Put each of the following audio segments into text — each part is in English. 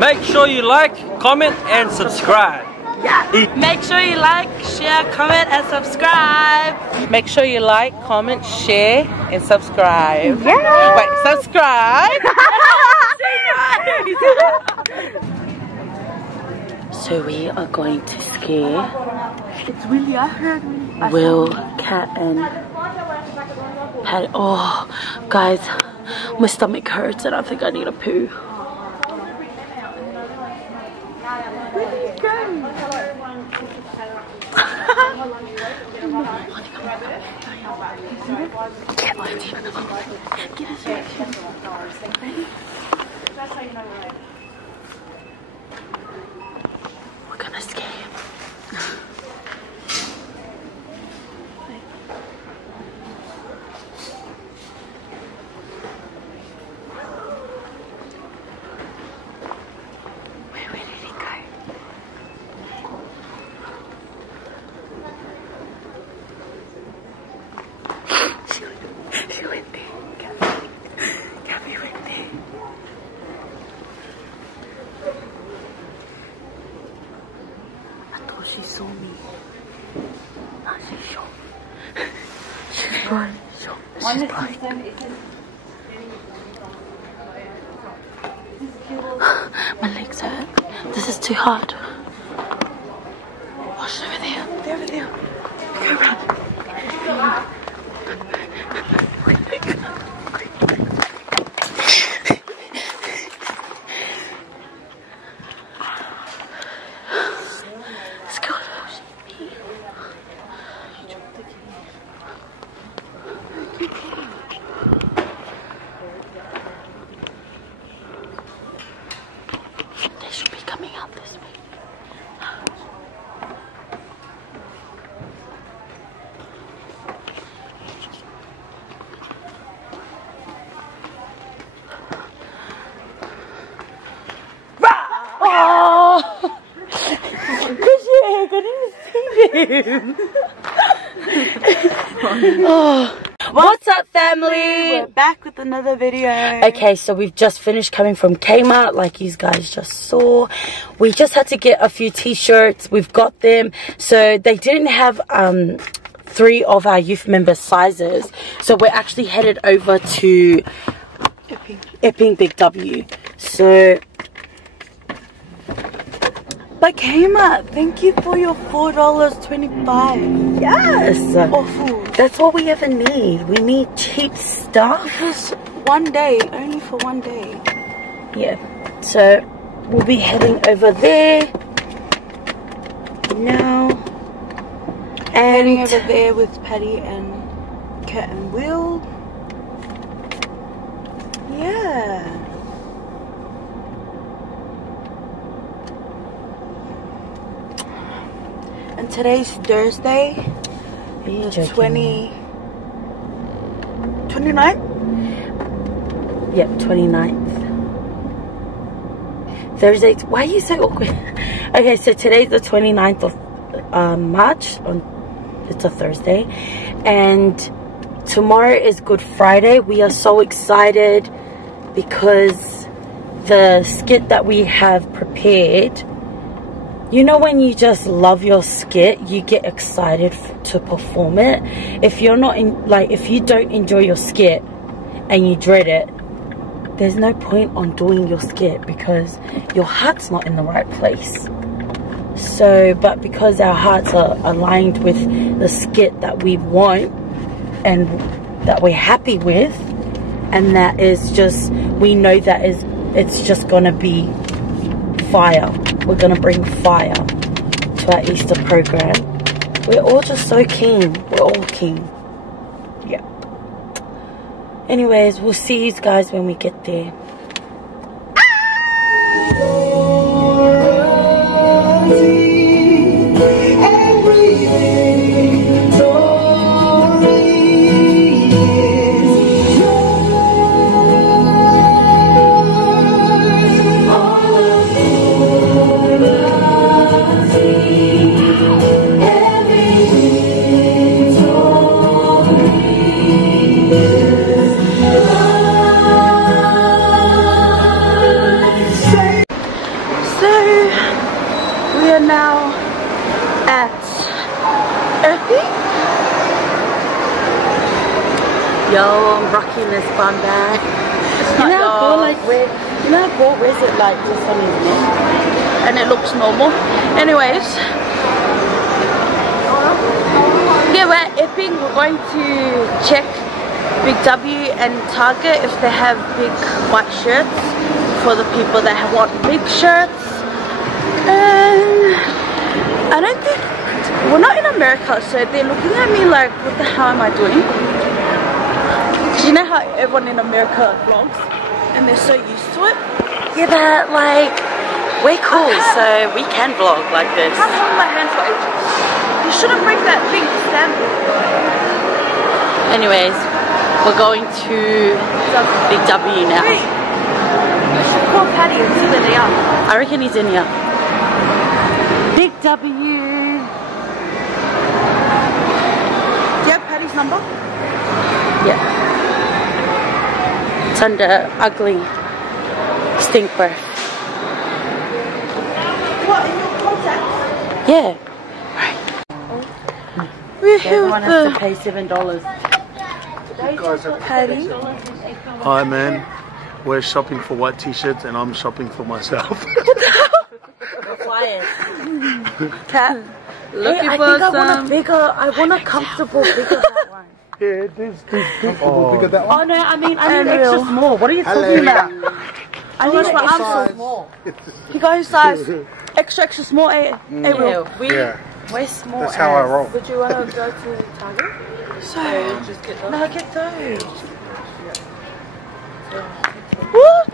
Make sure you like, comment, and subscribe. Yeah. Make sure you like, share, comment, and subscribe. Make sure you like, comment, share, and subscribe. Yeah. Wait, subscribe. So we are going to scare It's really, I heard Will, Cat, and Patty. Oh, guys, my stomach hurts and I think I need a poo. Where did you go? We're gonna scare him. Where did he go? She went there. Gabby went there. I thought she saw me. Now she's shocked. She's blind. She's blind. My legs hurt. This is too hard. Watch over there. They're over there. Go run. Let's go. They should be coming out this way. Oh! I didn't see him. Oh. What's up, family? We're back with another video. Okay, so we've just finished coming from Kmart, like you guys just saw. We just had to get a few t-shirts. We've got them. So they didn't have 3 of our youth members' sizes. So we're actually headed over to Epping Big W. So But Kmart, thank you for your $4.25. yes, Awful. that's all we ever need. We need cheap stuff. Just one day, only for one day. Yeah, so we'll be heading over there now. Heading And over there with Patty and Cat and Will. Yeah. And today's Thursday, Are you the joking? 29th? Yep, 29th. Thursday. Why are you so awkward? Okay, so today's the 29th of March. It's a Thursday. And tomorrow is Good Friday. We are so excited because the skit that we have prepared, you know, when you just love your skit, you get excited to perform it. If you're not if you don't enjoy your skit and you dread it, there's no point on doing your skit because your heart's not in the right place. So, but because our hearts are aligned with the skit that we want and that we're happy with, and that is just, we know that it's just gonna be fire. We're gonna bring fire to our Easter program. We're all just so keen. We're all keen. Yeah. Anyways, we'll see you guys when we get there. Yo, I'm rocking this bum bag. not You know how cool, yours. like, you know how cool, wears it like just on his neck? And it looks normal. Anyways, yeah, we're at Epping. We're going to check Big W and Target if they have big white shirts for the people that want big shirts. And I don't think, we're not in America, so they're looking at me like, what the hell am I doing? You know how everyone in America vlogs and they're so used to it? Yeah, but like, we're cool, so we can vlog like this. I'm holding my hand for ages. You shouldn't break that big sample. Anyways, we're going to Big W now. Wait, we should call Patty and see where they are. I reckon he's in here. Big W. Do you have Patty's number? Yeah. It's under ugly stink breath. What, in your contacts? Yeah. We're here Everyone with has to the pay $7. Patty. Hi man, we're shopping for white t-shirts and I'm shopping for myself. Cat. Looking I for think I want some. a bigger, I want a comfortable bigger that one. Yeah, this comfortable bigger that Oh no, I mean extra Ariel. small. What are you talking about? I need my arms so small. You guys size extra small. Ariel. We're small. That's how I roll. Would you want to go to Target? So, No, get those. what?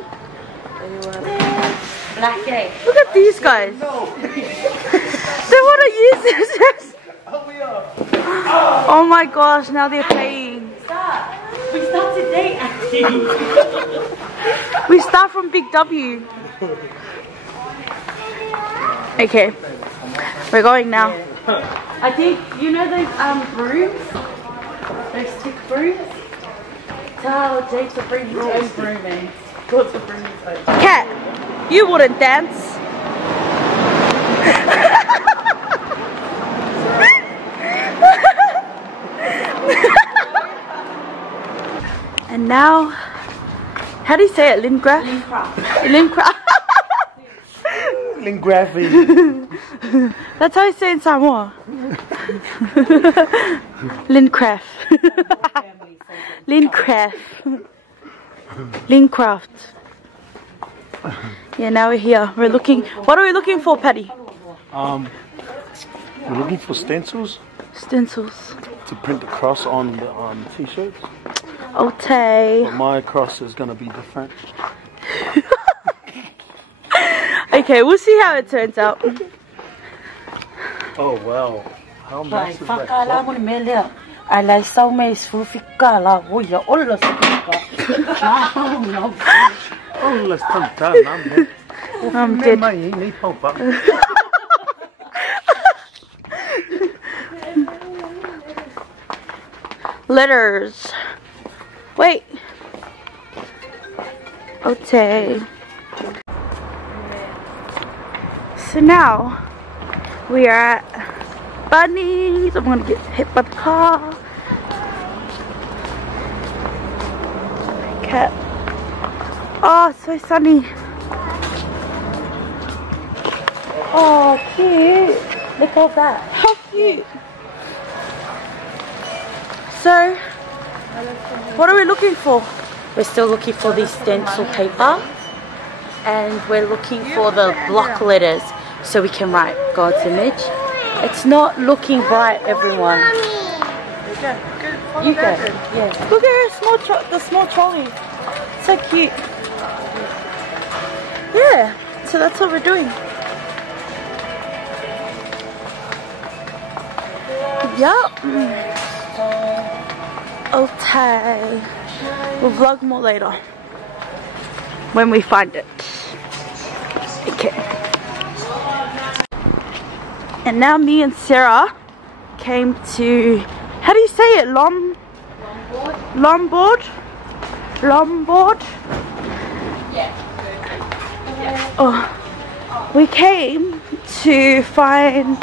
Black egg. Look at these guys. They want to use this. Oh my gosh, now they're paying. We start today, actually. We start from Big W. Okay, we're going now. I think, you know those brooms? Those stick brooms? Tell Jake to bring his own broom in. Go to bring his own. Cat, you wouldn't dance. And now, how do you say it? Lindcraft? Lindcraft. Lingraphy. That's how you say it in Samoa. Lindcraft. Lindcraft. Lindcraft. Yeah, now we're here. We're looking. What are we looking for, Patty? We're looking for stencils Stencils. to print the cross on the t-shirts. Okay. But my cross is gonna be different. Okay, we'll see how it turns out. Oh wow. How massive is that Fakala clock? mo ni Melia. Alay sao me su fikala. Uya, olla su fika. Oh, let's turn down. I'm dead. Letters. Wait. Okay. So now we are at Bunny's. I'm gonna get hit by the car. Cat. Oh, it's so sunny. Oh, cute. Look at that. How cute. So, what are we looking for? We're still looking for the stencil paper. And we're looking for the block letters so we can write God's image. It's not looking bright, everyone. You go. Yeah. Look at the small trolley. So cute. Yeah. So that's what we're doing. Yup. Okay. We'll vlog more later when we find it. Okay. And now me and Sarah came to, how do you say it? Lombard? Yeah. Oh, we came to find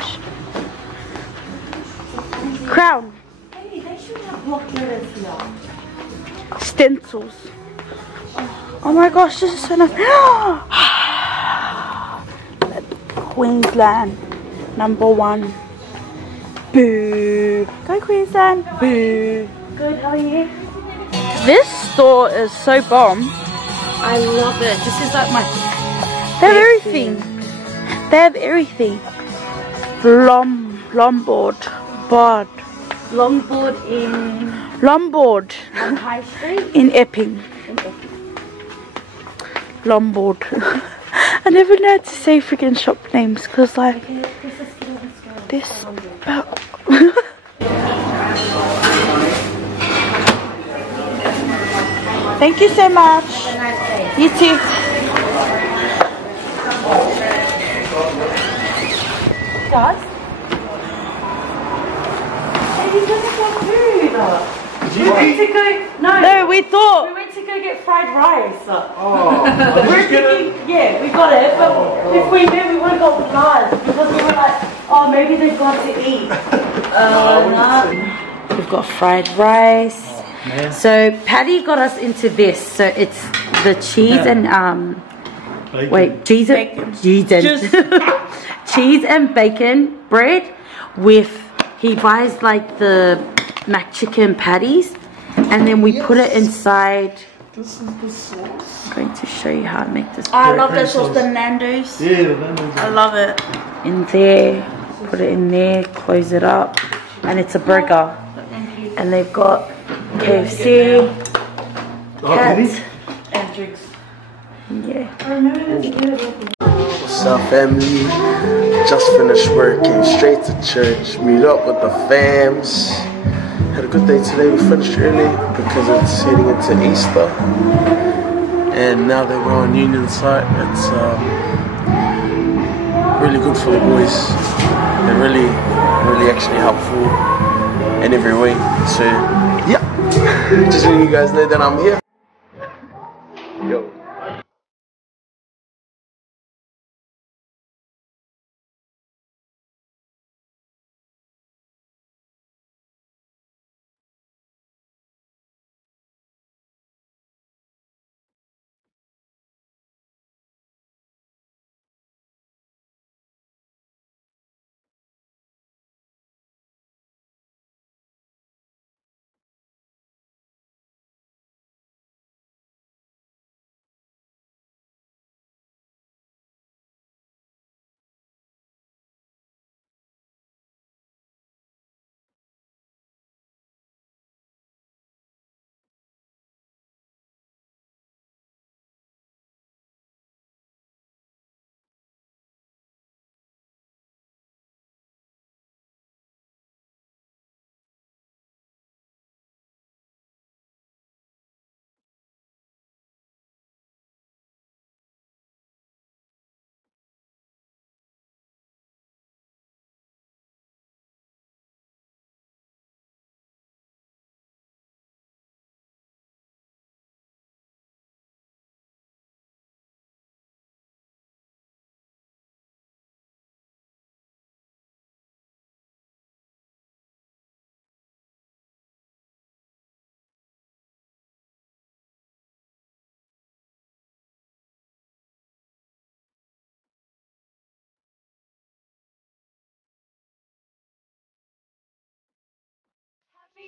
Crown. Hey, they should have block letters here. stencils. Oh my gosh, this is so nice. Queensland, #1. Boo. Go Queensland. Boo. Good, how are you? This store is so bomb. I love it. This is like my... They have everything. They have everything. Longboard. Longboard in... Longboard. On High Street? In Epping. Longboard. I never know how to say freaking shop names because like this about Thank you so much. You too. Guys? Maybe just for food. We went to go... No, we thought. We went to go get fried rice. Oh, We're thinking, yeah, we got it, but if we knew, we would have got bananas because we were like, oh, maybe they've got to eat. No. We've got fried rice. So Patty got us into this. So it's the cheese and bacon. wait, cheese and cheese and bacon bread with, he buys like the McChicken patties, and then we put it inside. This is the sauce. I'm going to show you how to make this. I love that sauce, the Nando's. Yeah, the Nando's. I love it. In there, put it in there, close it up, and it's a burger. And they've got KFC, cats, And drinks. yeah. What's up, family? Just finished work, came straight to church, meet up with the fams. Had a good day today. We finished early because it's heading into Easter. And now that we're on Union site, it's really good for the boys. They're really actually helpful in every way. So, yeah. Just letting you guys know that I'm here. Yo.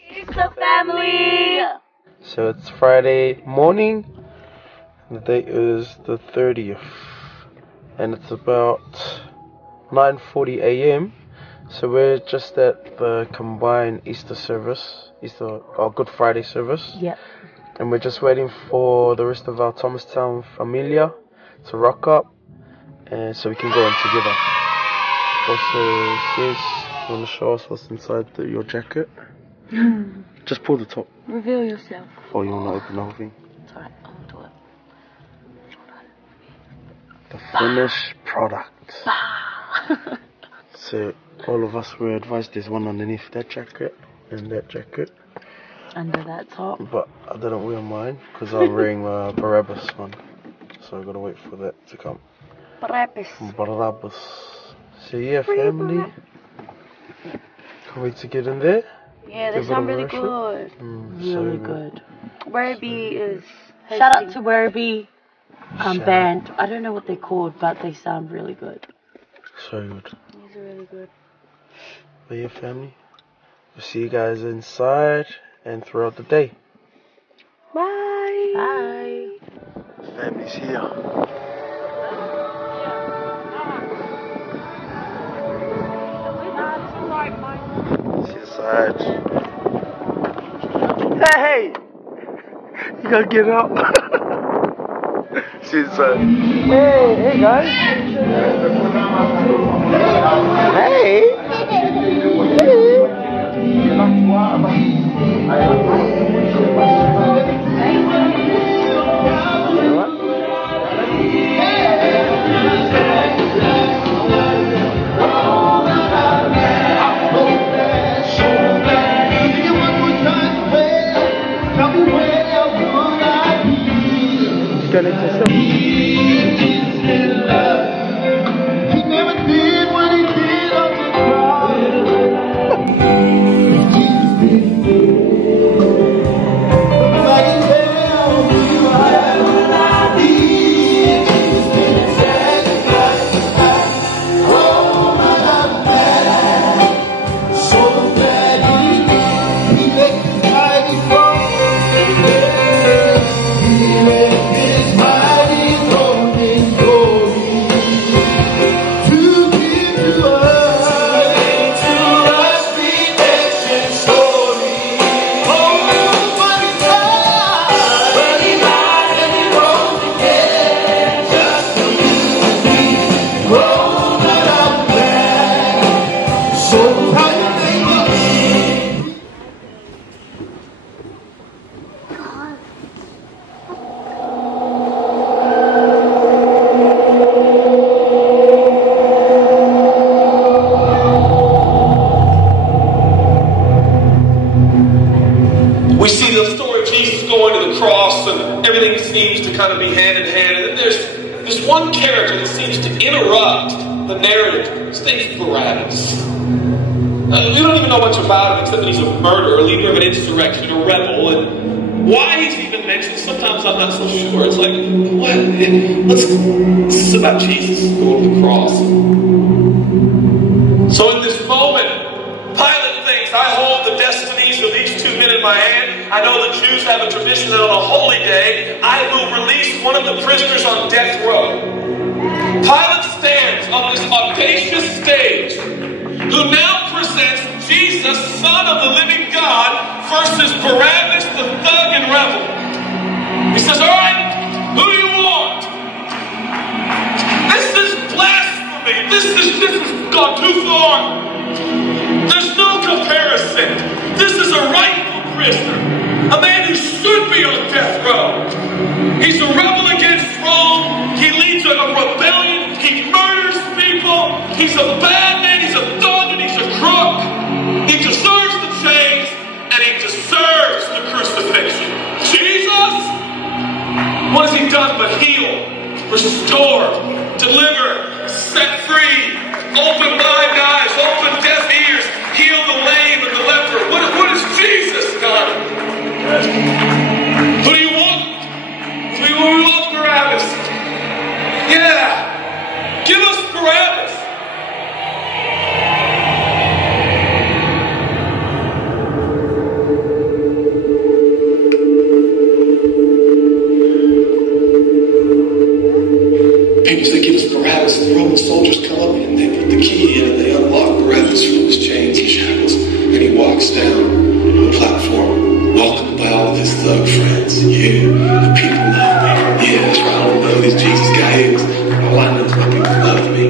Easter family! So it's Friday morning. The date is the 30th. And it's about 9:40 a.m. So we're just at the combined Easter service, Good Friday service. Yep. And we're just waiting for the rest of our Thomastown familia to rock up, and so we can go in together. Also says, you want to show us what's inside your jacket? Just pull the top. Reveal yourself. Oh, you want to open the whole thing? It's alright, I'll do it. The finished product. So all of us were advised there's one underneath that jacket and that jacket. Under that top. But I didn't wear mine because I'm wearing my Barabbas one. So I gotta wait for that to come. Barabbas. Barabbas. So yeah, family. Can't wait to get in there. Yeah, they sound really good. So Really good. Werribee is... Shout out to Werribee band. I don't know what they're called, but they sound really good. So good. These are really good. But yeah, family, we'll see you guys inside and throughout the day. Bye. Bye. Family's here. See the sides. Hey! You gotta get up. See the side. Hey guys. Hey! We see the story of Jesus going to the cross, and everything seems to kind of be hand in hand. And then there's this one character that seems to interrupt the narrative. His name's Barabbas. We don't even know much about him except that he's a murderer, a leader of an insurrection, a rebel, and why he's even mentioned, sometimes I'm not so sure. It's like, what? This is about Jesus going to the cross. So in this moment, Pilate thinks, I hold the destinies of these two men in my hand. I know the Jews have a tradition that on a holy day, I will release one of the prisoners on death row. Pilate stands on this audacious stage, who now presents Jesus, Son of the living God, versus Barabbas, the thug and rebel. He says, all right, who do you want? This is blasphemy. This has gone too far. There's no comparison. This is a rightful prisoner, a man who should be on death row. He's a rebel against Rome. He leads a rebellion. He murders people. He's a bad man. He's a thug and he's a crook. He deserves the chains and he deserves the crucifixion. Jesus, what has he done but heal, restore, deliver, set free, open blind eyes, open deaf ears, heal the lame and the leper? What has Jesus done? Who do you want? Do we want Barabbas? Yeah. Give us Barabbas. People say, give us Barabbas, and the Roman soldiers come up and they put the key in and they unlock Barabbas from his chains and shackles, and he walks down the platform, welcomed by all of his thug friends. Yeah, the people love me. Yeah, that's right, I don't know who this Jesus guy is. All I know is my people love me.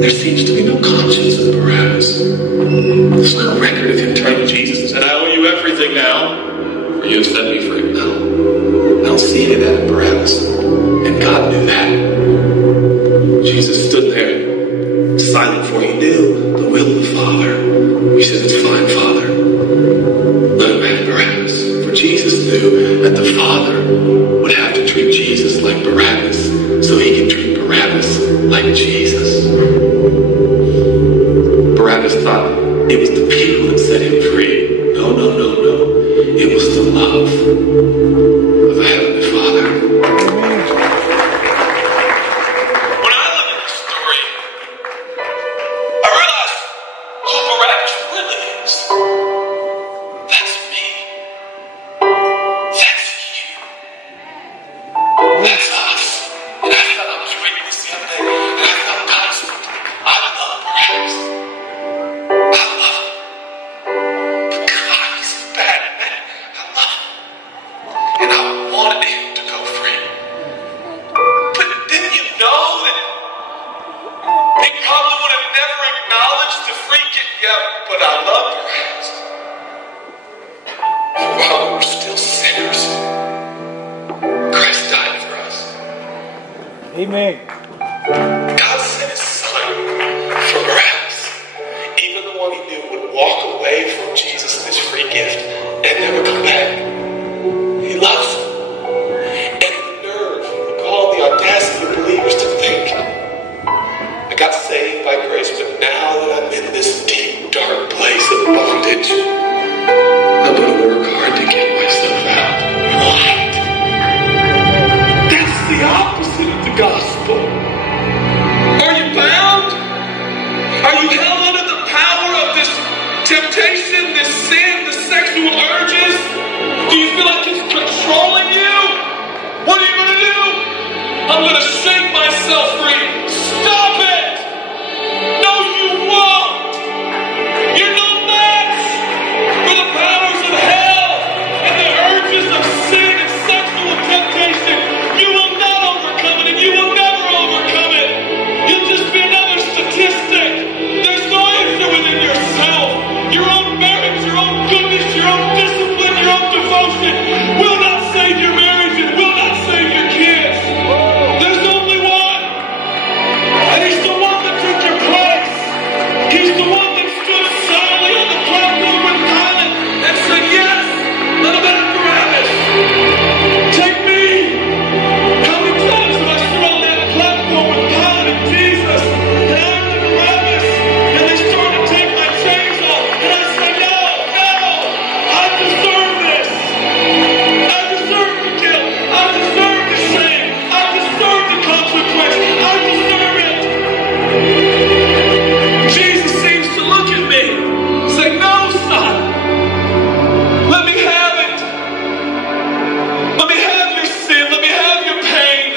There seems to be no conscience of Barabbas. There's no record of him turning to Jesus and said, I owe you everything now, or you have set me free. No, I don't see any of that in Barabbas. And God knew that. Jesus stood there, silent, for he knew the will of the Father. He said, it's fine, Father. Let him have Barabbas. For Jesus knew that the Father would have to treat Jesus like Barabbas, so he could treat Barabbas like Jesus. Barabbas thought it was the people that set him free. No, no, no, no. It was the love Yeah, but I love her. While we were still sinners, Christ died for us. Amen. God sent His Son for Barabbas. Even the one He knew would walk away from Jesus and His free gift and never come back. He loves Him. And the nerve, the gall, the audacity of believers to think, I got saved by grace, but now that I'm in this deep, dark place of bondage, I'm going to work hard to get myself out. What? That's the opposite of the gospel. Are you bound? Are you held under the power of this temptation, this sin, the sexual urges? Do you feel like it's controlling you? What are you going to do? I'm going to shake myself free. Stop it! No, you won't! You're no match for the powers of hell and the urges of sin and sexual temptation. You will not overcome it, and you will never overcome it. You'll just be another statistic. There's no answer within yourself. Your own marriage, your own goodness, your own discipline, your own devotion will not save your marriage and will not save your kids. There's only one. And He's the one that took your place. He's the one that stood silently on the platform with Pilate and said, yes, let him have Barabbas. Take me. How many times have I stood on that platform with Pilate and Jesus and I was Barabbas and they started to take my chains off and I said, no, I deserve this. I deserve the guilt. I deserve the shame. I deserve the consequence. I deserve it. Jesus seems to look at me and say, no, son. Let me have it. Let me have your sin. Let me have your pain.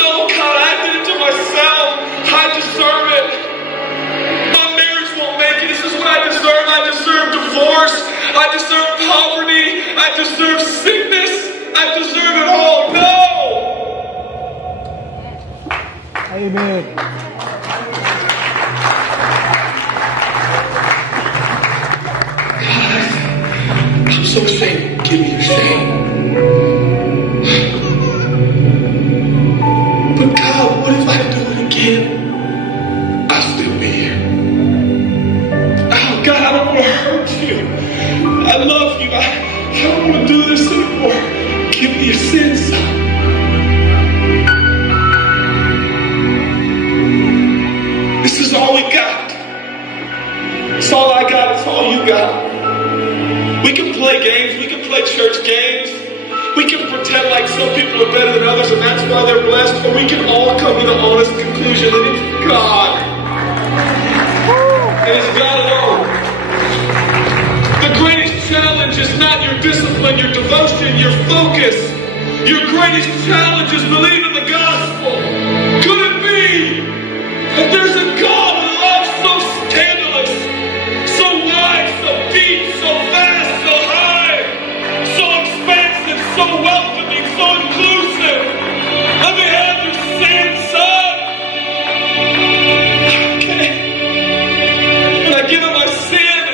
No, God, I did it to myself. I deserve it. My marriage won't make it. This is what I deserve. I deserve divorce. I deserve poverty. I deserve sickness. I deserve it all. No! Amen. I'm so ashamed. Give me your shame. But God, what if I do it again? I'll still be here. Oh God, I don't want to hurt you. I love you. I don't want to do this anymore. Give me your sins, son. This is all we got. It's all I got. It's all you got. We can play games. We can play church games. We can pretend like some people are better than others and that's why they're blessed. Or we can all come to the honest conclusion that it's God. And it's God alone. The greatest challenge is not your discipline, your devotion, your focus. Your greatest challenge is believing the gospel. Could it be that there's a God with love so scandalous, so wide, so deep, so vast, so high, so expansive, so welcoming, so inclusive? Let me have your sin, son. Okay. When I give him my sin,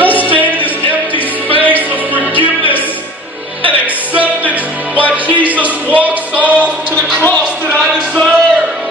I'll stand in this empty space of forgiveness and acceptance while Jesus walks off to the cross that I deserve.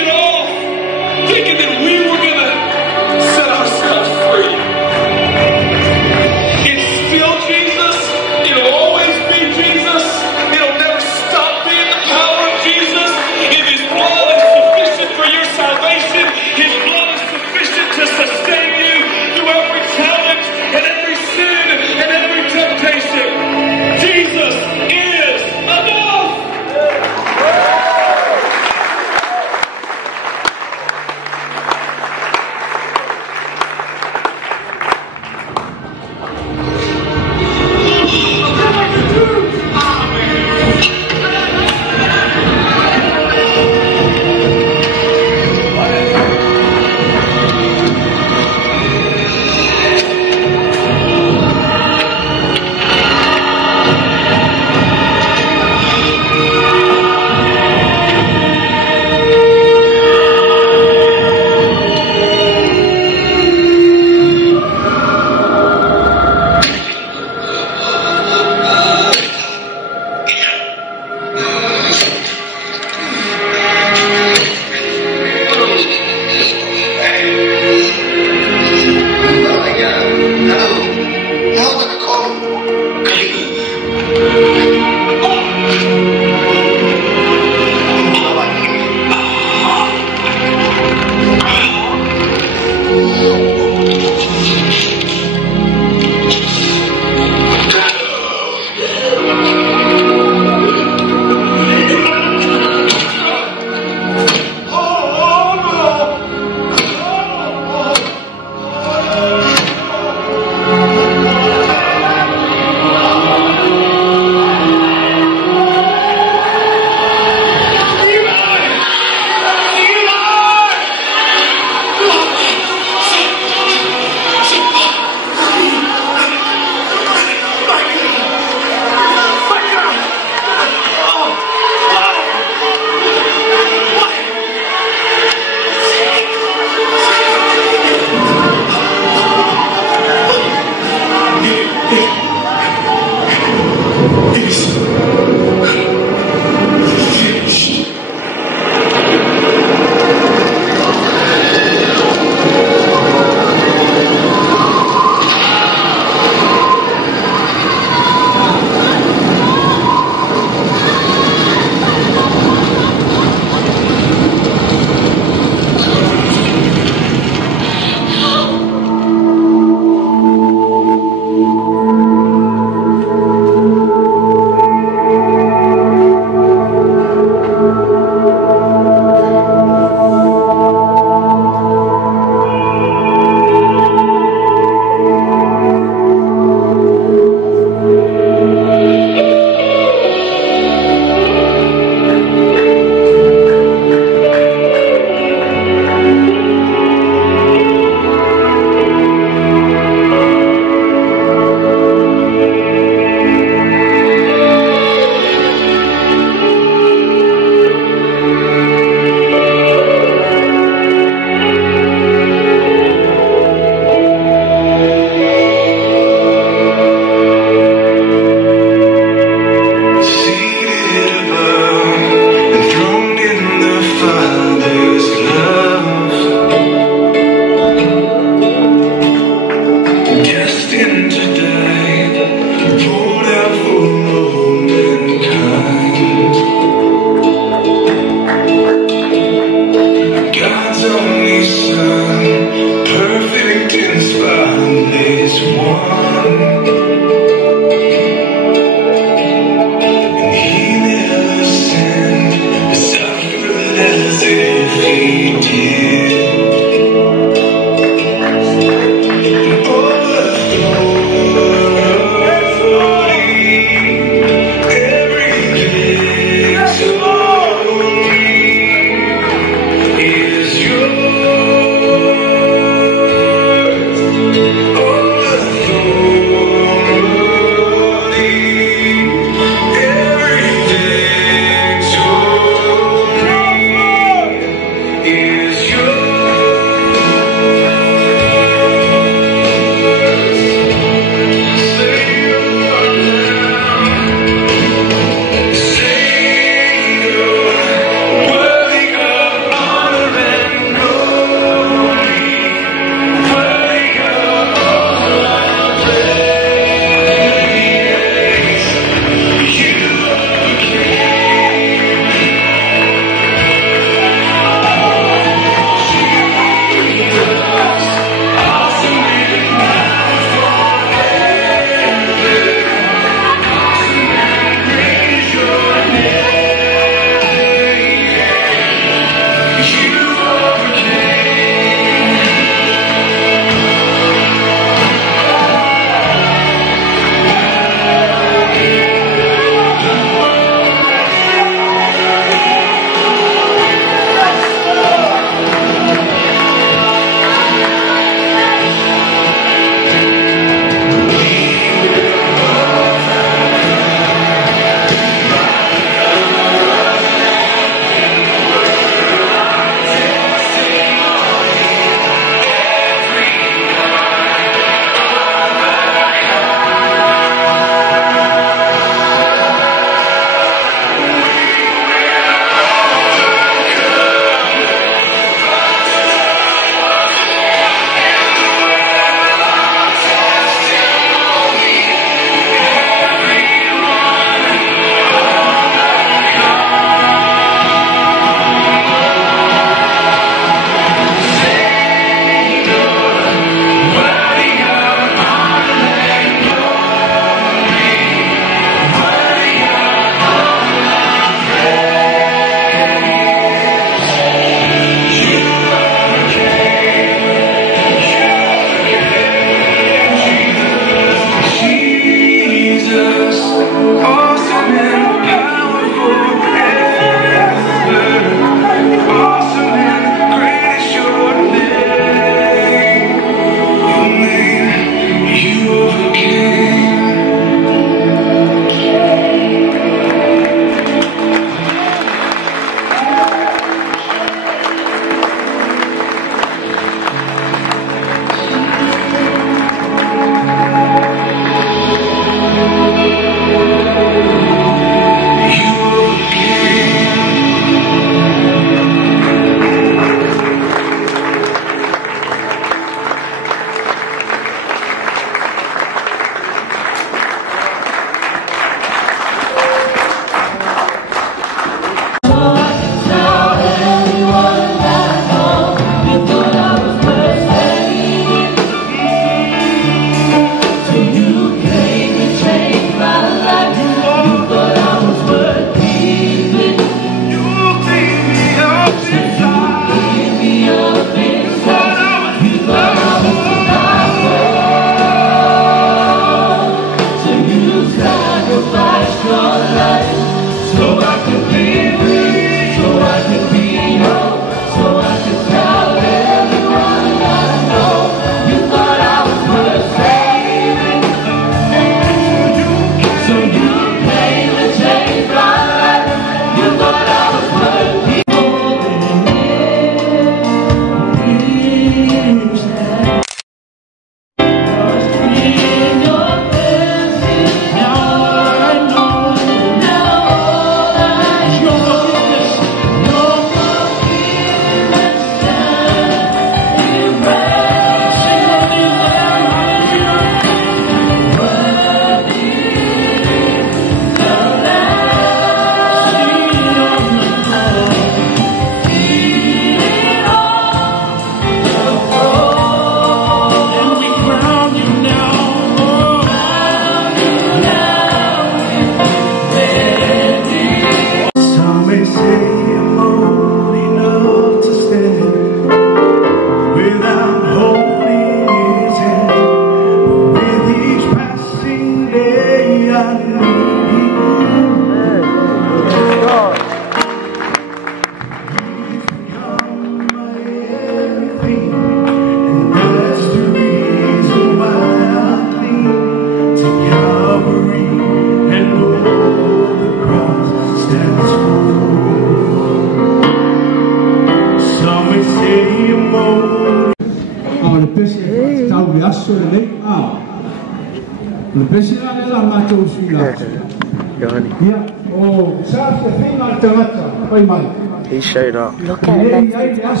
He showed up. Look at it. He showed up.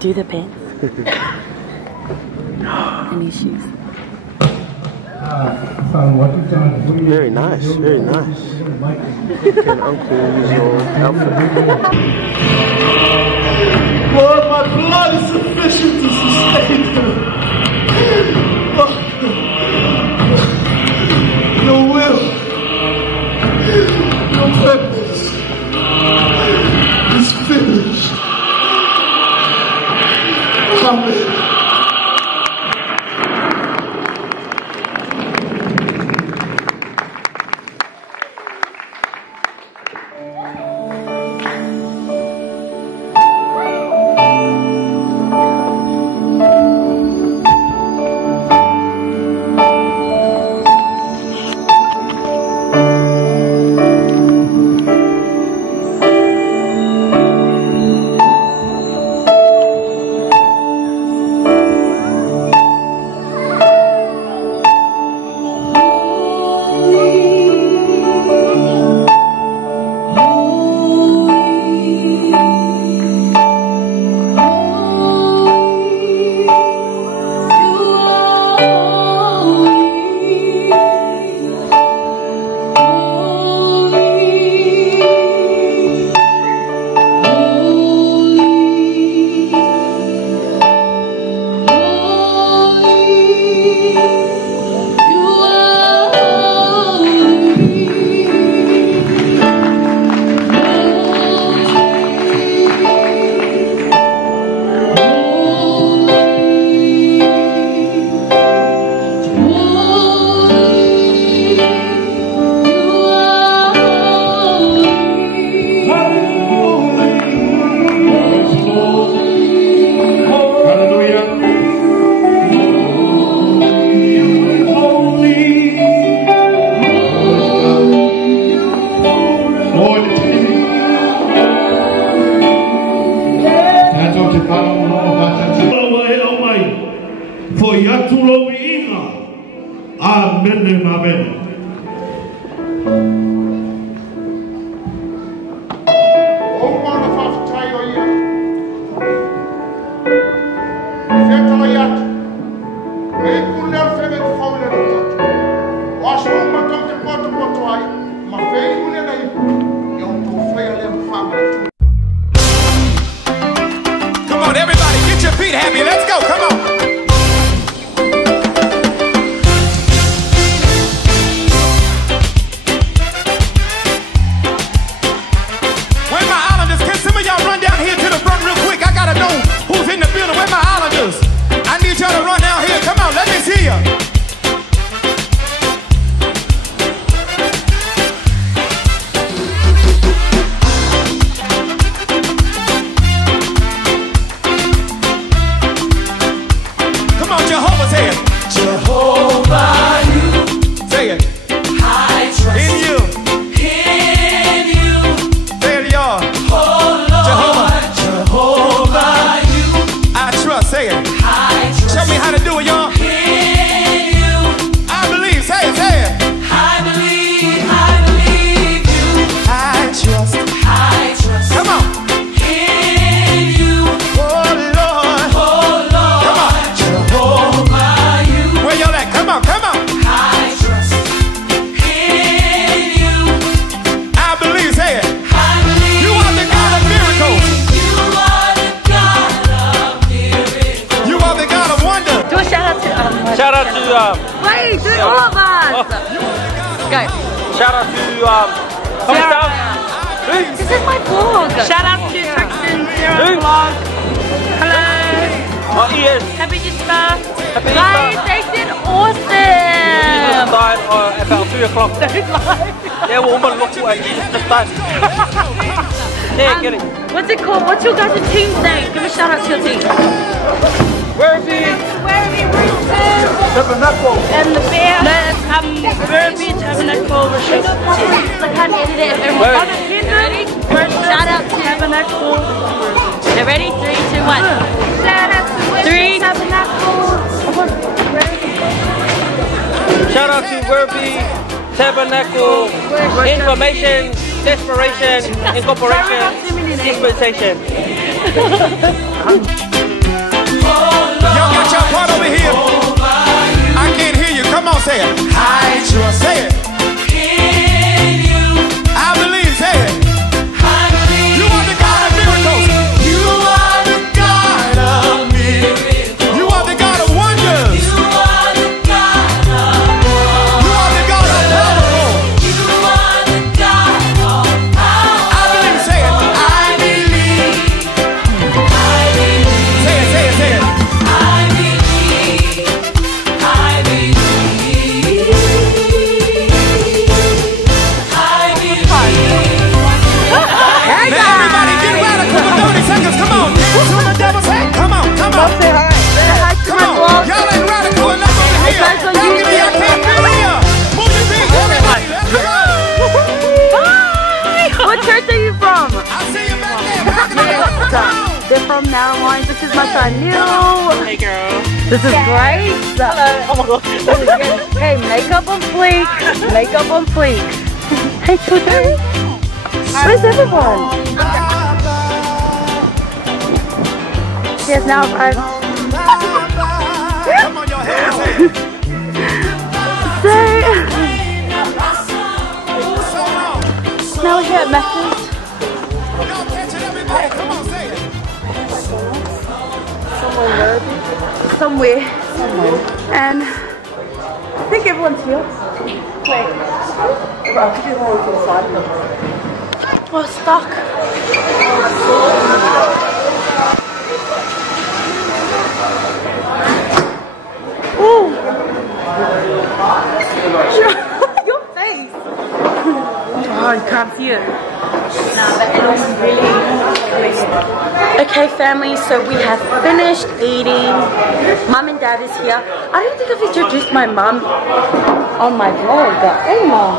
Do the name. Do the pants. And his shoes. Very nice, very nice. Can Uncle use your outfit? Lord, my blood is sufficient to sustain them. Your will, your purpose is finished. Amen. Amen, amen. Come on, everybody, get your feet happy. Let's go. Come on. All of us. Go. Shout out to Sarah. This is my vlog. Shout out to Tristan, Sarah vlog. Hello. Oh, yes. Happy Easter. Happy Guys, Easter. they did awesome. Jesus died about 3 o'clock. Yeah, woman look like Jesus just died. Yeah, get it. What's it called? What's your guys' team's name? Give a shout out to your team. Werribee. Werribee Roosters. And the Bear. No, it's Werribee Tabernacle Roosters. I can't edit it. Everyone. First shout out to Tabernacle. Okay, ready? 3, 2, 1. Shout out to Werribee Tabernacle. Shout out to Werribee Tabernacle. Information, desperation, incorporation, dispensation. Y'all got your part over here. I can't hear you. Come on, say it. Hydra, say it. I believe, say it. You are the God of miracles. You are the God of miracles. You are the God of wonders. You are the God of wonders. You are the God of powerful. You are the God of power. I believe, say it. I believe. I believe. Say it, say it, say it. Everybody get radical for 30 seconds. Come on. Dance on the devil's head. Come on. Come on. Say hi. Say hi to Come my on. vlog. Y'all ain't radical enough over here. guys on Balcony, I YouTube. can't feel you. Move your feet. Everybody. Let's go. Bye. What church are you from? I see you back there. Come on. They're from Narrowline. This is my son Neil. Hey girl. This is Grace. Oh my god. Hey, makeup on fleek. Makeup on fleek. Hey children. Where's everyone? Yes, now I'm. Come on, your hands. So now we're here at Macca's. Y'all catching everybody. Come on, say it. Somewhere. And I think everyone's here. Wait. Oh, stuck. Ooh. Your face. Oh, you can't see it. Okay, family, so we have finished eating. Mom and Dad is here. I don't think I've introduced my mom on my vlog. Hey, Mom.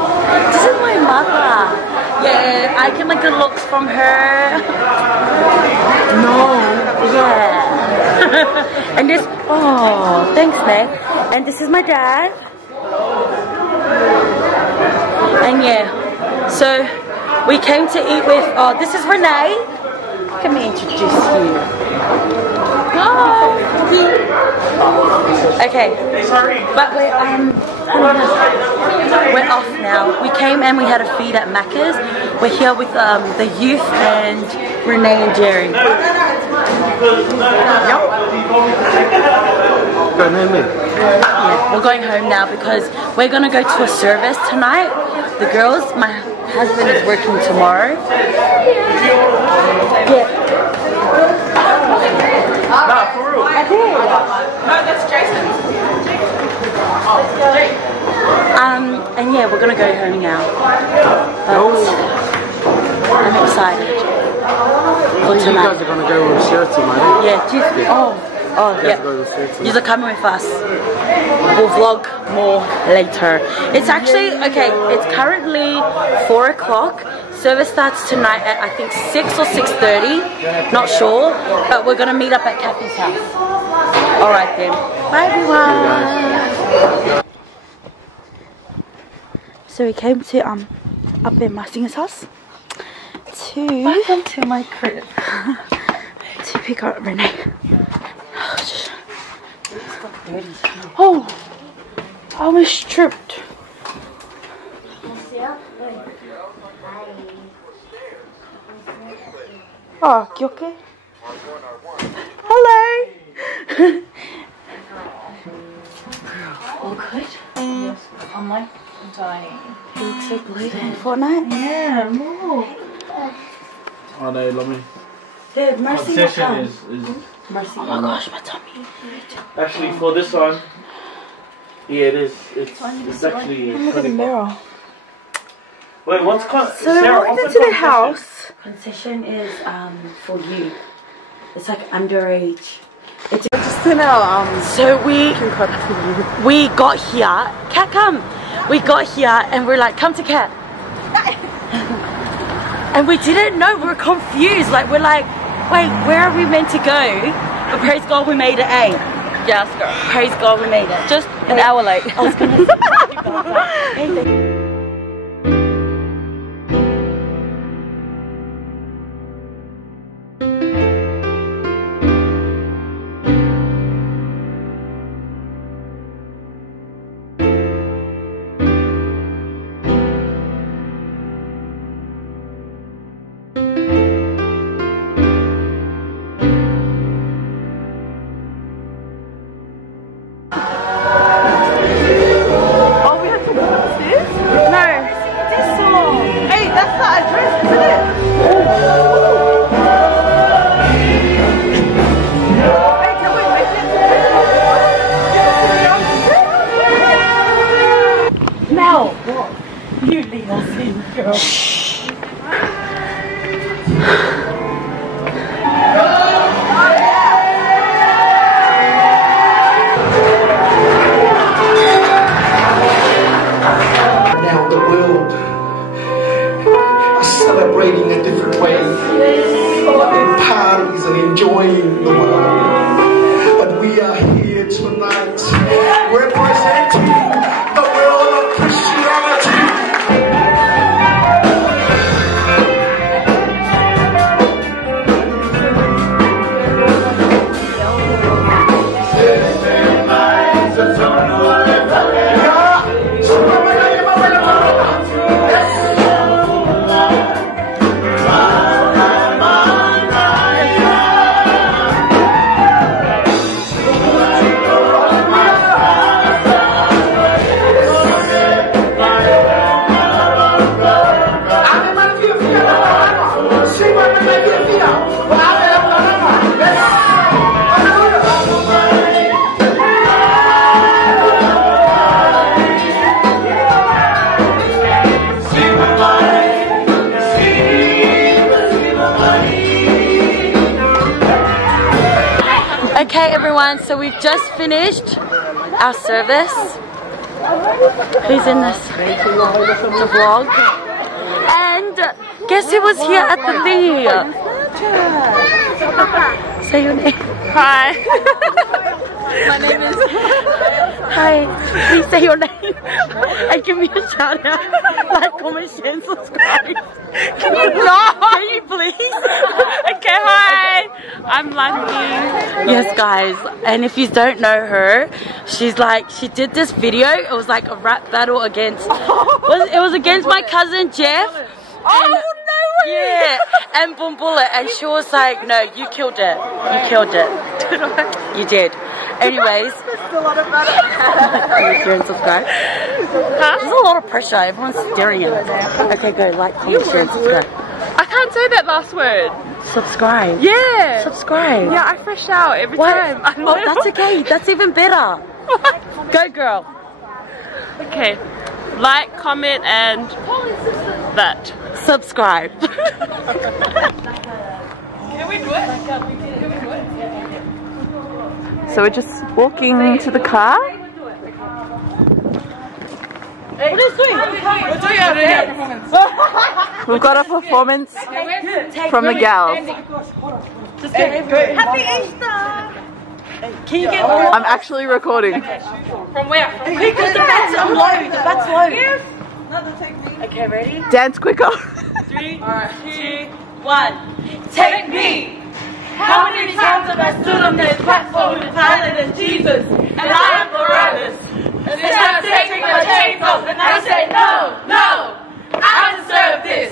This is my mother. Yeah, I get my good looks from her. No. Yeah. And this, oh, thanks, Meg. And this is my dad. And yeah, so we came to eat with, oh, this is Renee. Let me introduce you. Hi. Okay, but we're off now. We came and we had a feed at Macca's. We're here with the youth and Renee and Jerry. Yeah, we're going home now because we're gonna go to a service tonight. The girls, my husband is working tomorrow. Yeah. Nah, for real. I did. No, that's Jason. And yeah, we're gonna go home now. But I'm excited for tonight. You guys are gonna go on Sheraton, man. Yeah. Yeah. You're coming with us. We'll vlog more later. It's actually okay. It's currently 4 o'clock. Service starts tonight at I think 6 or 6:30. Not sure, but we're gonna meet up at Kathy's house. All right then. Bye everyone. So we came to up in my singer's house welcome to my crib to pick up Renee. Oh, I was stripped. Oh, you okay? Hello. All good? Yes. I'm like dying. You look so bloated. Fortnite? Yeah, more. Oh no, love me. Dude, Mercy. Obsession is Mercy. Oh my gosh, my tummy. actually for this one. Yeah, it is. It's actually. Look at the mirror. Wait, what's So we walked into the house. Concession is for you. It's like underage. It's Just in our so we got here. Cat, come. We got here and we're like, come to Cat. And we didn't know. We were confused. Like we're like, wait, where are we meant to go? But praise God, we made it. Yes, girl. Praise God, we made it. Just an hour late. I was gonna say. You leave us in, girl. Now the world are celebrating a different way. In parties and enjoying the world. But we are here tonight representing the world of Christianity. Okay everyone, so we've just finished our service. Who's in this? The vlog. And guess who was here at the thingy? Say your name. Hi. My name is... Hi. Please say your name. And give me a shout out. Like, comment, share and subscribe. Can you not? Can you please? Okay, hi. I'm Lucky. Yes guys, and if you don't know her, she's like, she did this video. It was like a rap battle against, it was against my cousin Jeff. Oh no way! Yeah, and Boom Bullet, and she was like, no, you killed it. You killed it. You did. Anyways. Like, share and subscribe. There's a lot of pressure. Everyone's staring at us. Okay, go like, comment, share and subscribe. I can't say that last word. Subscribe. Yeah. Subscribe. Yeah, I fresh out every time. Oh, that's okay. That's even better. Go, girl. Okay. Like, comment, and that. Subscribe. Can we do it? So we're just walking to the car. What is doing? We're doing our performance. We've got a performance from the gals. Just go. Happy Easter! Can you get more? I'm actually recording. From where? Because the bat's low. The bat's low. Yes. Okay, ready? Dance quicker. 3, 2, 1. Take me. How many times have I stood on this platform with Pilate and Jesus, and I am Barabbas? And they have taken my chains off, and I say, no, no, I deserve this.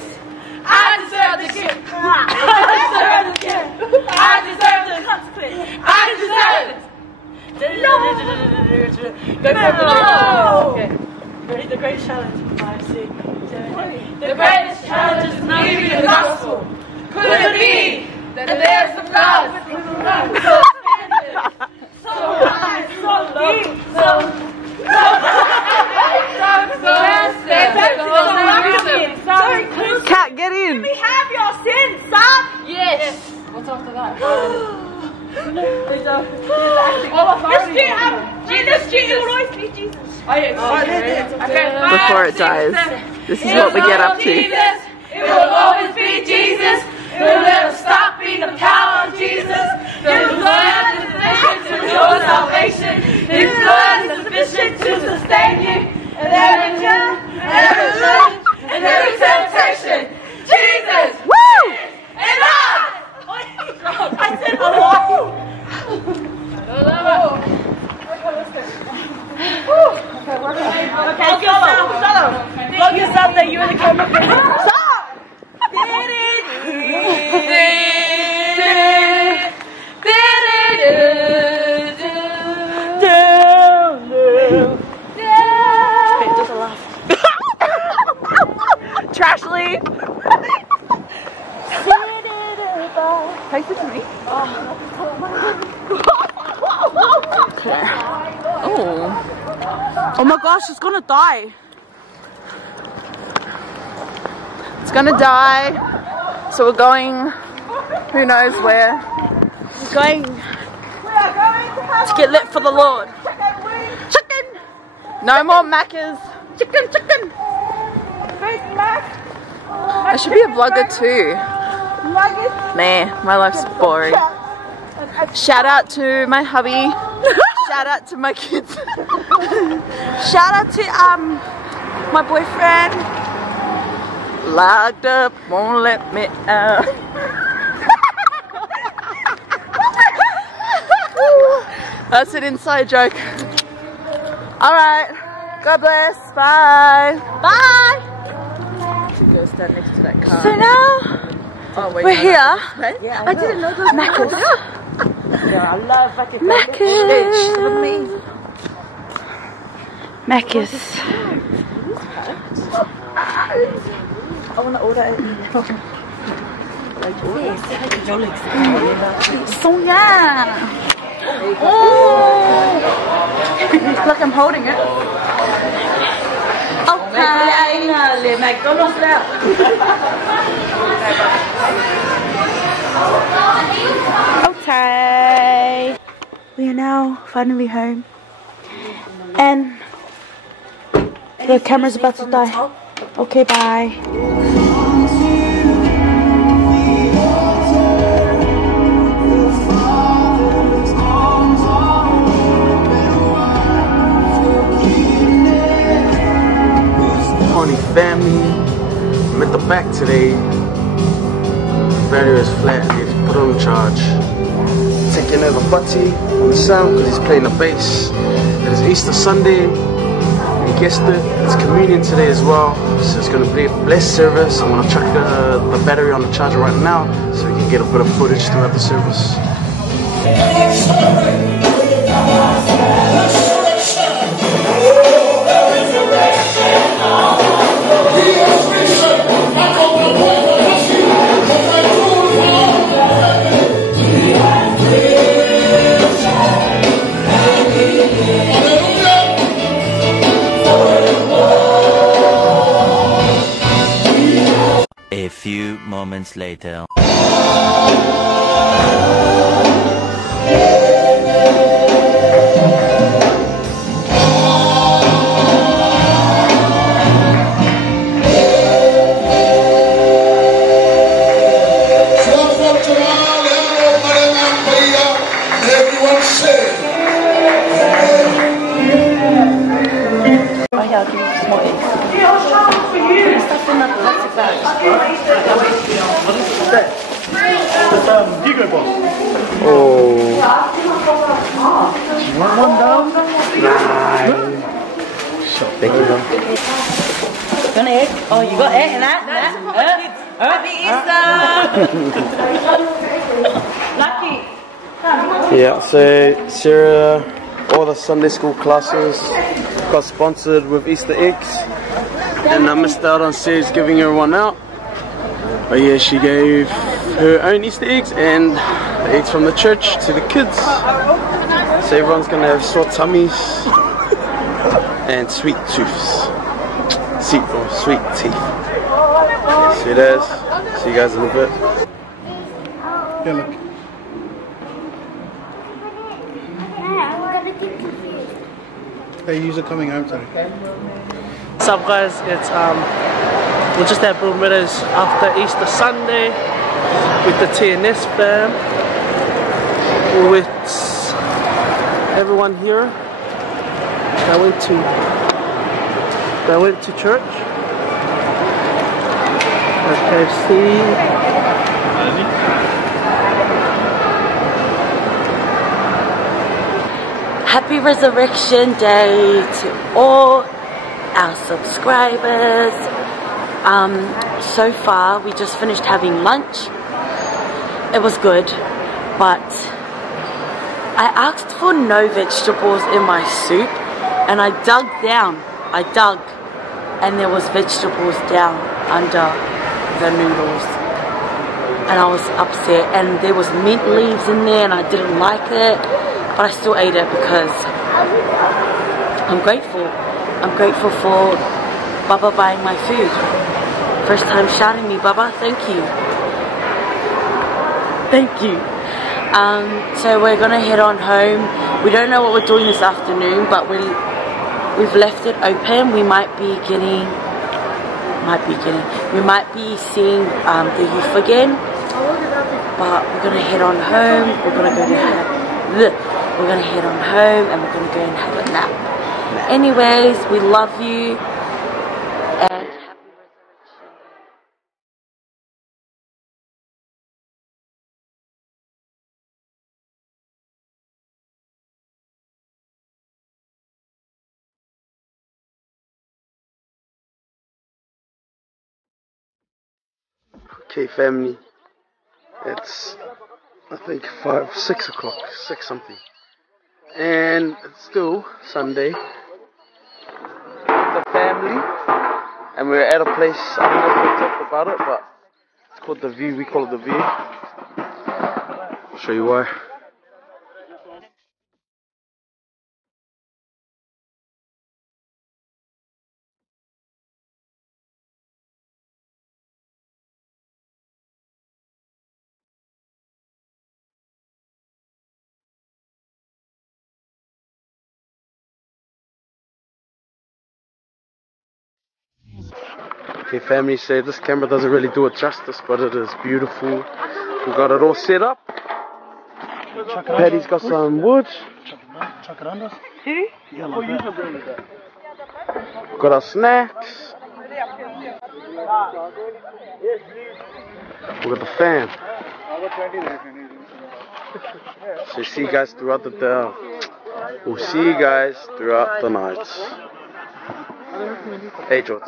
I deserve the gift. I deserve the gift. I deserve the consequence. I deserve it. Go for it. Okay. Ready? The greatest challenge. 5, 6, 7, 8. The greatest challenge is believing the gospel. Could it be that there's the God so extended, so high, so low, so Cat, get in. we have your sins, son. Yes. What's after that? Jesus, Jesus will always be Jesus. Before it dies. This is what we get up to. It will always be Jesus. It will never stop being the power of Jesus. His blood is sufficient to your salvation. His blood is sufficient to sustain you. And every challenge, every challenge, and every temptation. Jesus! Woo! And I said alive! Okay, solo. Vlog yourself that you're the camera person. Stop! Trashly. Take this to me. Oh my gosh, it's gonna die. It's gonna die. So we're going, who knows where. We're going to get lit for the Lord. Chicken! No more Maccas. Chicken, chicken! I should be a vlogger too. Nah, my life's boring. Shout out to my hubby. Shout out to my kids. Shout out to my boyfriend. Locked up, won't let me out. That's an inside joke. Alright, God bless, bye. Bye. Go stand next to that car. So now, we're here. Yeah, I didn't know those Maccas. Yeah, I love fucking Maccas. Maccas. I want to order it. Sonia! Oh! Look, I'm holding it. Okay. McDonald's now. Okay. We are now finally home. And the camera's about to die. Okay, bye. Family, I'm at the back today. Battery is flat, I need to put on charge. Taking over Butty on the sound because he's playing the bass. It is Easter Sunday, you guessed it, it's communion today as well. So it's going to be a blessed service. I'm going to chuck the battery on the charger right now so we can get a bit of footage throughout the service. A few moments later. Everyone say, Oh yeah, I'll give you some more eggs. For you. Stuff in the plastic bag. Gigo box. Oh. You want one down? Nice. Thank you, man. You want an egg? Oh, you got egg and that? Happy Easter! Lucky! Yeah, so Sarah all the Sunday school classes got sponsored with Easter eggs, and I missed out on Sarah's giving everyone out. But yeah, she gave her own Easter eggs and the eggs from the church to the kids. So everyone's gonna have sore tummies and sweet tooths. Sweet teeth. See you guys. See you guys in a bit. Yeah, look. Hey, you're coming home today. What's up, guys? It's we're just at Broome Meadows after Easter Sunday with the TNS fam, with everyone here. I went to church. Okay, see. Happy Resurrection Day to all our subscribers. So far we just finished having lunch. It was good, but I asked for no vegetables in my soup, and I dug, and there was vegetables down under the noodles, and I was upset, and there was mint leaves in there and I didn't like it, but I still ate it because I'm grateful. I'm grateful for Baba buying my food. First time shouting me, Baba, thank you. Thank you. So we're gonna head on home. We don't know what we're doing this afternoon, but we've left it open. We might be seeing the youth again, but we're gonna head on home. We're gonna head on home and we're gonna go and have a nap. Anyways, we love you and happy Resurrection. Okay, family. It's I think 6 o'clock, 6 something, and it's still Sunday. The family, and we're at a place. I don't know if we talked about it, but it's called The View. We call it The View. I'll show you why. Okay, family, say this camera doesn't really do it justice, but it is beautiful. We got it all set up. Paddy's got some wood. Chuck it under. We got our snacks. We got the fan. So see you guys throughout the day. We'll see you guys throughout the night. Hey, George.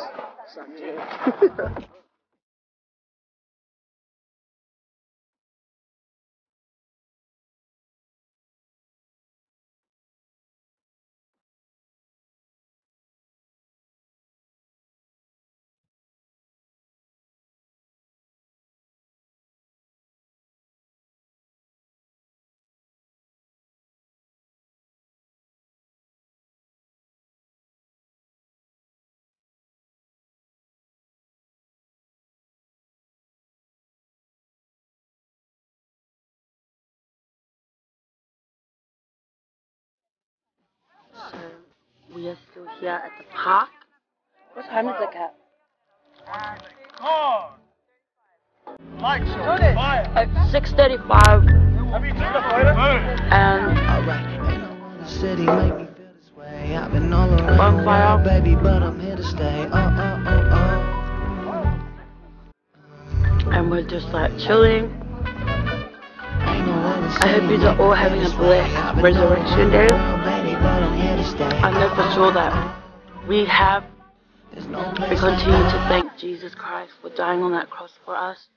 So we are still here at the park. What time is it at? It's 6:35. And city make me feel this way. I've been all around the world, baby, but I'm here to stay. And we're just like chilling. I hope you are all having a blessed Resurrection Day. I know for sure that we continue to thank Jesus Christ for dying on that cross for us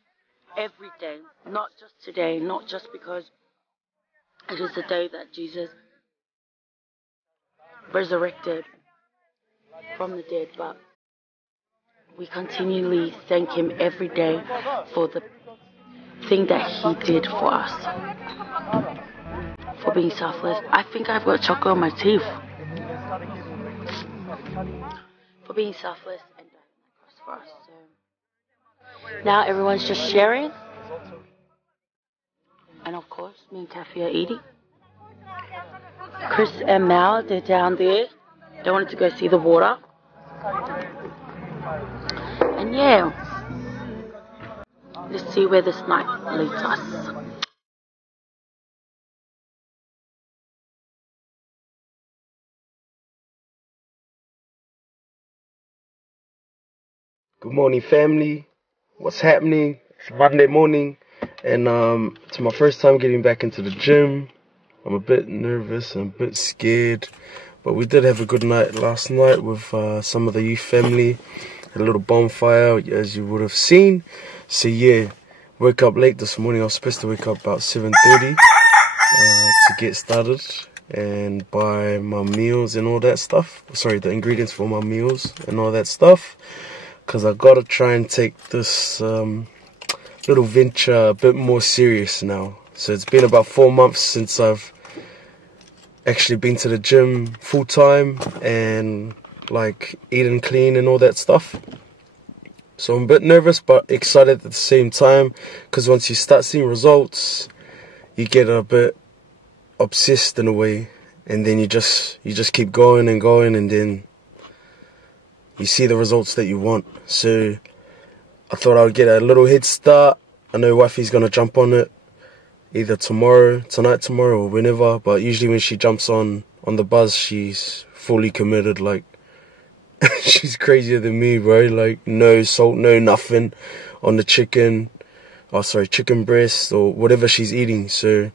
every day, not just today, not just because it is the day that Jesus resurrected from the dead, but we continually thank him every day for the thing that he did for us, for being selfless. I think I've got chocolate on my teeth. For being selfless and dying on the cross for us. So now everyone's just sharing, and of course me and Kathy are eating. Chris and Mal, they're down there. They wanted to go see the water. And yeah, let's see where this night leads us. Good morning, family. What's happening? It's Monday morning, and it's my first time getting back into the gym. I'm a bit nervous and a bit scared, but we did have a good night last night with some of the youth family. Had a little bonfire, as you would have seen. So yeah, woke up late this morning. I was supposed to wake up about 7:30 to get started and buy my meals and all that stuff. Sorry, the ingredients for my meals and all that stuff. Because I gotta try and take this little venture a bit more serious now. So it's been about 4 months since I've actually been to the gym full time and like eating clean and all that stuff. So I'm a bit nervous but excited at the same time, because once you start seeing results, you get a bit obsessed in a way, and then you just keep going and going, and then you see the results that you want. So I thought I would get a little head start. I know wifey's gonna jump on it either tonight, tomorrow, or whenever. But usually when she jumps on the buzz, she's fully committed. Like, she's crazier than me, bro. Like, no salt, no nothing on the chicken breast or whatever she's eating. So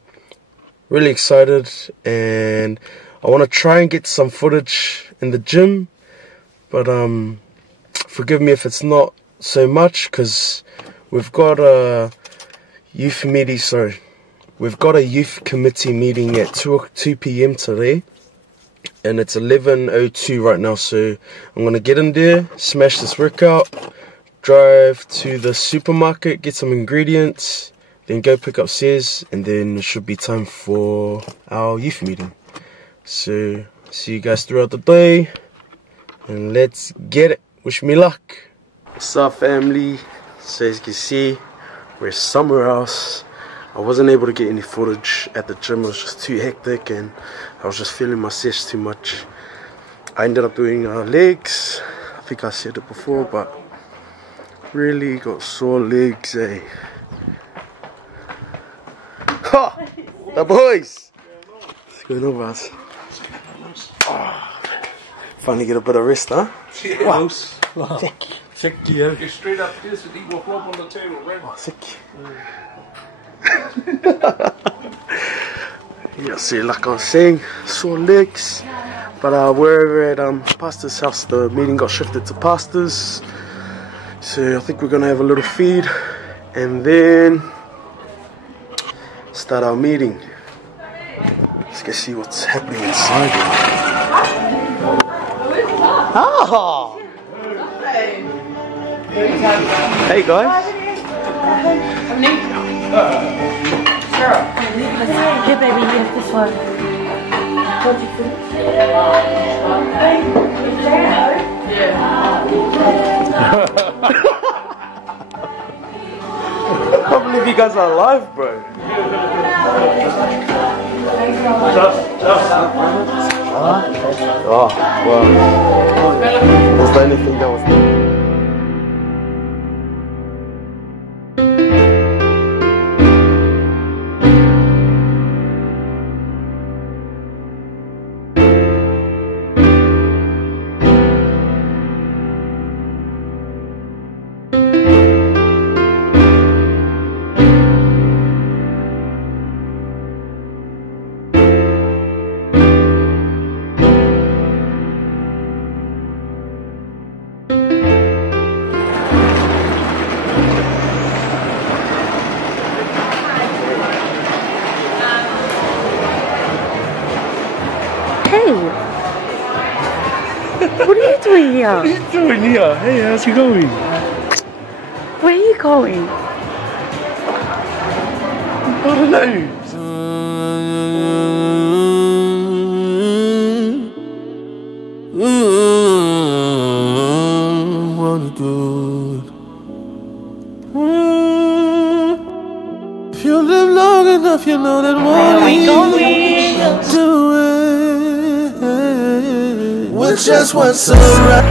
really excited, and I want to try and get some footage in the gym. But forgive me if it's not so much, because we've got a youth committee meeting at 2 p.m. today, and it's 11:02 right now. So I'm gonna get in there, smash this workout, drive to the supermarket, get some ingredients, then go pick up Cez, and then it should be time for our youth meeting. So see you guys throughout the day, and let's get it. Wish me luck. What's up, family? So as you can see, we're somewhere else. I wasn't able to get any footage at the gym. It was just too hectic, and I was just feeling my chest too much. I ended up doing legs. I think I said it before, but really got sore legs, eh? Ha! The boys! What's going on, guys? Finally get a bit of rest, huh? Yeah. Wow. Sick, yeah. Get straight up this and eat what on the table, right? Oh, sick. Yeah, see, like I was saying, sore legs. But we're at Pastor's house. The meeting got shifted to Pastor's. So I think we're gonna have a little feed and then start our meeting. Let's go see what's happening inside here. Ah! Hey guys. Here, baby, here's this one. I can't believe you guys are alive, bro. Oh, wow. Was there anything that was... What are you doing here? What are you doing here? Hey, how's it going? Where are you going? I don't know. Wanna do it. If you live long enough, you know that one we do it. With just what's alright.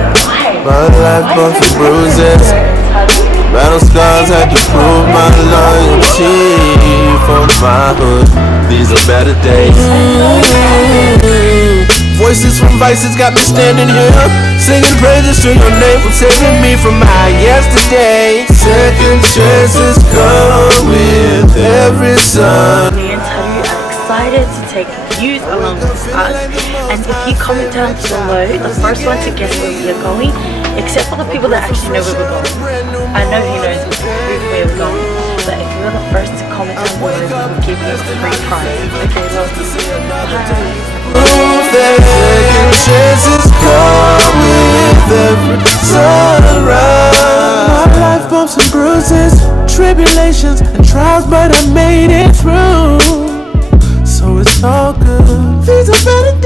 My life bumps and bruises. Battle scars had to prove my loyalty from my hood. These are better days. Voices from vices got me standing here, singing praises to your name for saving me from my yesterday. Second chances come with every sun. Me and Tadu are excited to take you along with us. And if you comment down below, the first one to guess where we are going, except for the people that actually know where we're going. I know he knows where we're going, but if you're the first to comment down below, we'll give you a free prize. Okay, love you. Bye. Second chances come with every sunrise. My life bumps and bruises, tribulations and trials, but I made it through. So it's all good. These are better